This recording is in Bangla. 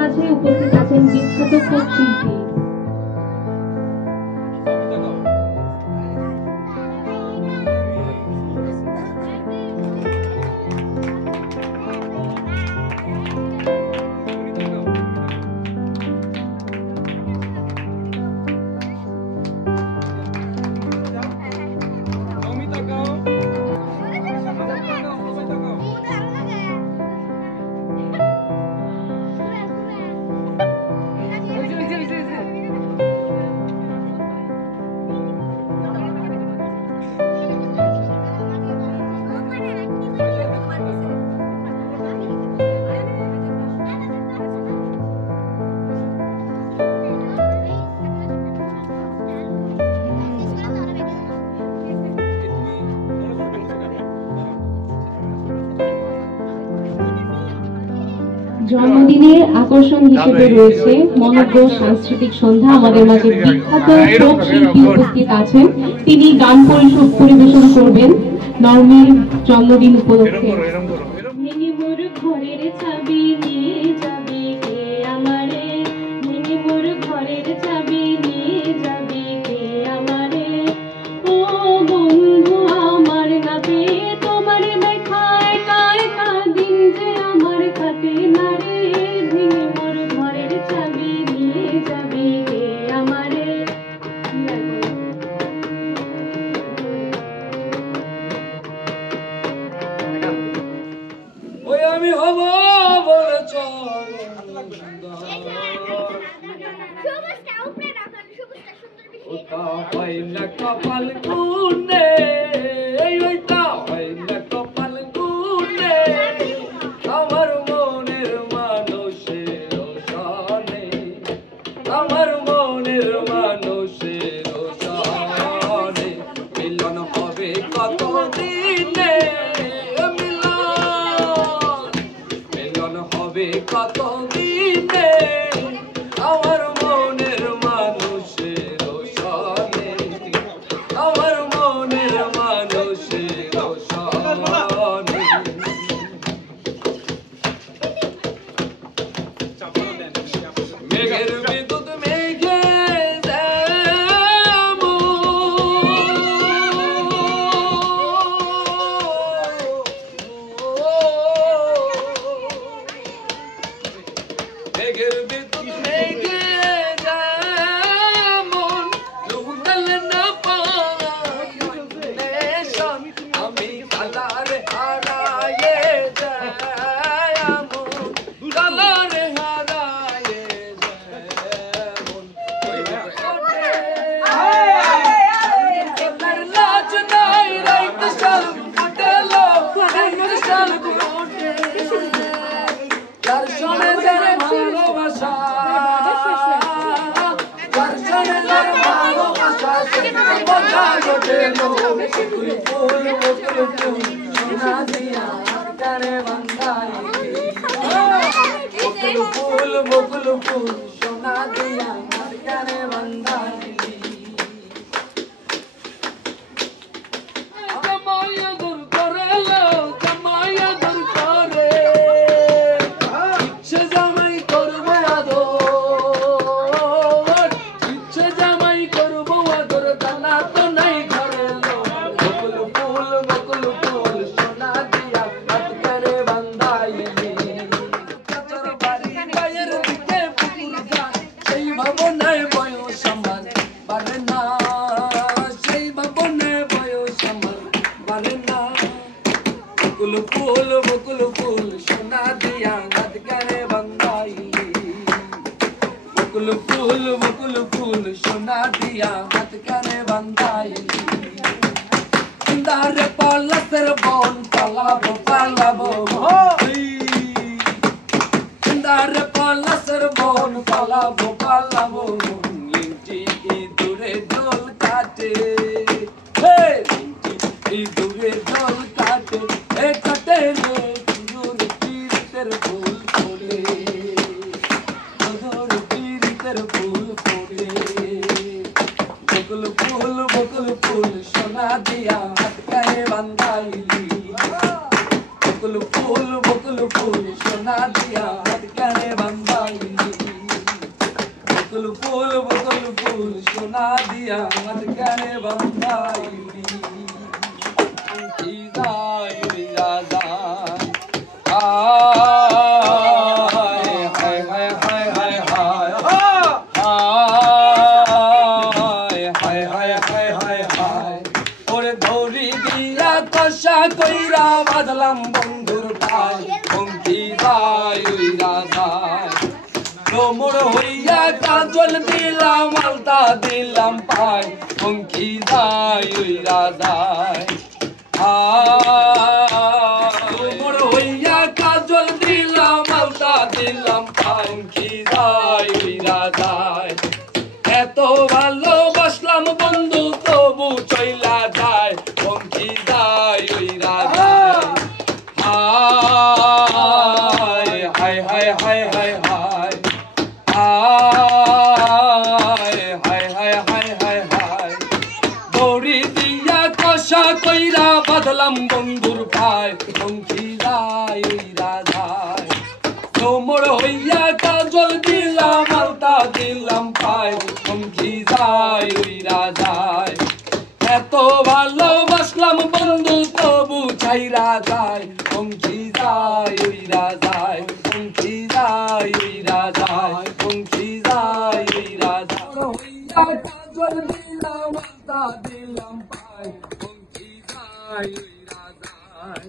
মাঝে উপস্থিত আছেন বিখ্যাত ফোক শিল্পী জন্মদিনের আকর্ষণ হিসেবে রয়েছে মনোজ্ঞ সাংস্কৃতিক সন্ধ্যা। আমাদের মাঝে বিখ্যাত ফোক শিল্পী উপস্থিত আছেন, তিনি গান পরিবেশন করবেন নর্মির জন্মদিন উপলক্ষে। ঘরের চাবি নিয়ে যাবি কে আমারে, মোর ঘরের চাবি নিয়ে যাবি কে আমারে, ও বন্ধু আমার না পেয়ে তোমার দেখায় কায় কাদিন যে আমার কাটে না রে, ভেঙে মোর ঘরের চাবি নিয়ে যাবি কে আমারে। ওই আমি হব বলে চল কপাল কুনে, ওইটা হয় না কপাল কুনে, আমার মনের মানুষের সনে, আমার মনের মানুষের সনে, মিলন হবে কত দিনে, মিলন হবে কত দিনে, আমার মনের মানুষের সনে, আমার মনের মানুষের সনে। মেঘের বিদ্যুৎ মেঘে মেঘের বিদ্যুৎ মেঘে যেমন লুকাল না পাই, আমি কালার হারায়ে যাই, কালার হারায়ে যেমন লাজ নাই রাইত সাল ফুটেলো, রাইত সাল ফুটে যার সনে যার ভালোবাসা, যার সনে যার ভালোবাসা, কথা ঘটেলো, তুই ফুল বকুল ফুল সোনা দিয়া কানে বান্ধাই, ফুল বকুল ফুল সোনা দিয়া কানে বান্ধাই। জামাইয়া দূর করেলো, জামাইয়া দূর করে, ইচ্ছে জামাই করবো আদর, ইচ্ছে জামাই করবো আদর, দানা তো নাই ঘরে লো, বকুল ফুল সোনা দিয়া হাত করে বান্ধাইলি, চাচার বাড়ি গায়ের দিকে পুকুর ঘাট, সেই ভাবনায় বয়স আমার বাড়ে না, সেই ভাবনায় বয়স আমার বাড়ে না, বকুল ফুল সোনা দিয়া হাত করে বান্ধাইলি, বকুল ফুল সোনা দিয়া হাত করে বান্ধাইলি, ইন্দারে পালাসের বন পালাবো পালাবো, ইন্দারে পালাসের বন পালাবো পালাবো, লিঞ্চি দূরে জল কাটে, লিঞ্চি দূরে জল কাটে, এ কাটে রে দূর তীরের ফুল ফোড়ে, দূর তীরের ফুল ফোড়ে, বকুল ফুল সোনা দিয়া হাত গায়ে বান্ধাইলি, বকুল ফুল সোনা দিয়া হাত গায়ে বান্ধাইলি। ফুল বোতল ফুল সোনা দিয়া আমার কানে বাঁধাইলি কি যাই রাজা হায় হায় হায় হায় হায় হায় হায় হায় হায় হায় ওরে ধরি দিয়া কষা কইরা বাঁধলাম বন্ধুর পায় পঙ্কি যায় ওই রাজায় তোমর হইয়া কাজল দিলাম আলতা দিলাম পায় পঙ্কি যায় ওই রাজায় তোমর হইয়া কাজল দিলাম আলতা দিলাম পঙ্কি যায় ওই রাজায় এত ভালোবাসলাম বন্ধু তবু চইলা যায় পঙ্কি যায় ওই রাজায় হায় হায় হায় হায় হায় হায় হায় হায় হায় হায় দৌড়ি দিয়া কষা কইরা বাঁধলাম বন্ধুর পায় পঙ্কি যায় ওই রাজায় তোমর হইয়া কাজল দিলাম আলতা দিলাম পায় পঙ্কি যায় ওই রাজায় এত ভালোবাসলাম বন্ধু তবু চাইরা যায় পঙ্কি যায় ওই রাজায় পঙ্কি যায় ওই রাজায় পঙ্কি যায় ওই রাজায় হইয়া কাজল দিলাম আলতা দিলাম পায় পঙ্কি যায় ওই রাজায়